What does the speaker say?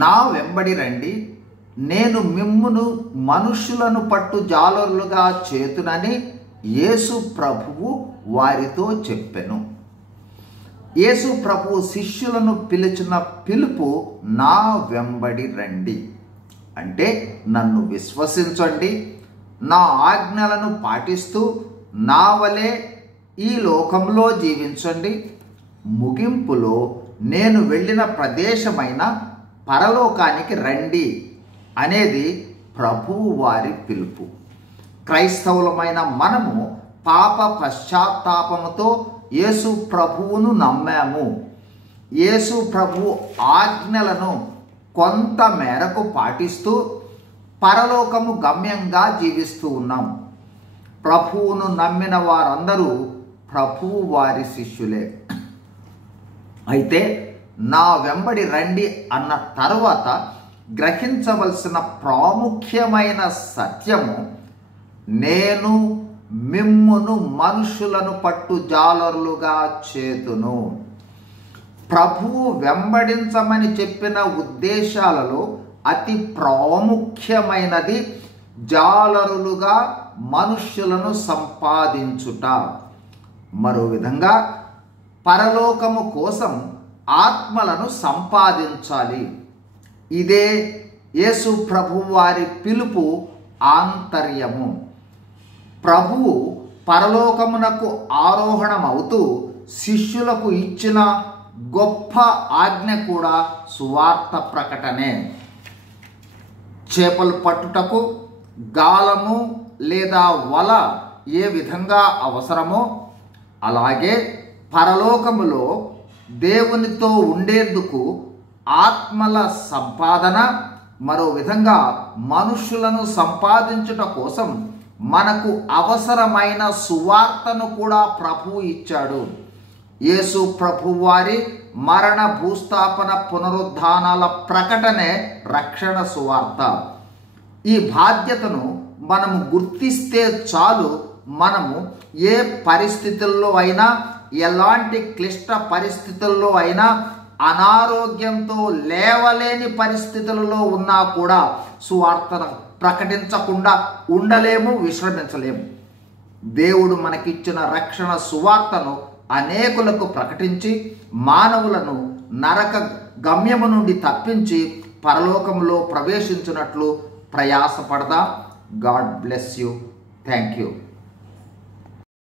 నా వెంబడి రండి, నేను మిమ్మును మనుషులను పట్టు జాలరులుగా చేతునని యేసు ప్రభువు వారితో చెప్పెను. యేసు ప్రభువు శిష్యులను పిలిచిన పిలుపు నా వెంబడి రండి అంటే నన్ను విశ్వసించండి, నా ఆజ్ఞలను పాటిస్తూ నా వలె ఈ లోకంలో జీవించండి. ముగింపులో నేను వెళ్ళిన ప్రదేశమైన పరలోకానికి రండి అనేది ప్రభువు వారి పిలుపు. క్రైస్తవులమైన మనము పాప పశ్చాత్తాపముతో యేసు ప్రభువును నమ్మాము. యేసు ప్రభువు ఆజ్ఞలను కొంత మేరకు పాటిస్తూ పరలోకము గమ్యంగా జీవిస్తూ ఉన్నాం. ప్రభువును నమ్మిన వారందరూ ప్రభువు వారి శిష్యులే. అయితే నా వెంబడి రండి అన్న తర్వాత గ్రహించవలసిన ప్రాముఖ్యమైన సత్యము, నేను మిమ్మును మనుషులను పట్టు జాలరులుగా చేతును. ప్రభువు వెంబడించమని చెప్పిన ఉద్దేశాలలో అతి ప్రాముఖ్యమైనది జాలరులుగా మనుష్యులను సంపాదించుట. మరో విధంగా పరలోకము కోసం ఆత్మలను సంపాదించాలి. ఇదే యేసు ప్రభువు వారి పిలుపు ఆంతర్యము. ప్రభువు పరలోకమునకు ఆరోహణమవుతూ శిష్యులకు ఇచ్చిన గొప్ప ఆజ్ఞ కూడా సువార్త ప్రకటనే. చేపలు పట్టుటకు గాలము లేదా వల ఏ విధంగా అవసరమో అలాగే పరలోకములో దేవునితో ఉండేందుకు ఆత్మల సంపాదన, మరో విధంగా మనుషులను సంపాదించుట కోసం మనకు అవసరమైన సువార్తను కూడా ప్రభువు ఇచ్చాడు. యేసు ప్రభువు వారి మరణ, భూస్థాపన, పునరుద్ధానాల ప్రకటనే రక్షణ సువార్త. ఈ బాధ్యతను మనము గుర్తిస్తే చాలు, మనము ఏ పరిస్థితుల్లో అయినా, ఎలాంటి క్లిష్ట పరిస్థితుల్లో అయినా, అనారోగ్యంతో లేవలేని పరిస్థితులలో ఉన్నా కూడా సువార్తను ప్రకటించకుండా ఉండలేము, విశ్రమించలేము. దేవుడు మనకిచ్చిన రక్షణ సువార్తను అనేకులకు ప్రకటించి మానవులను నరక గమ్యము నుండి తప్పించి పరలోకంలో ప్రవేశించినట్లు ప్రయాసపడదాం. God bless you. Thank you.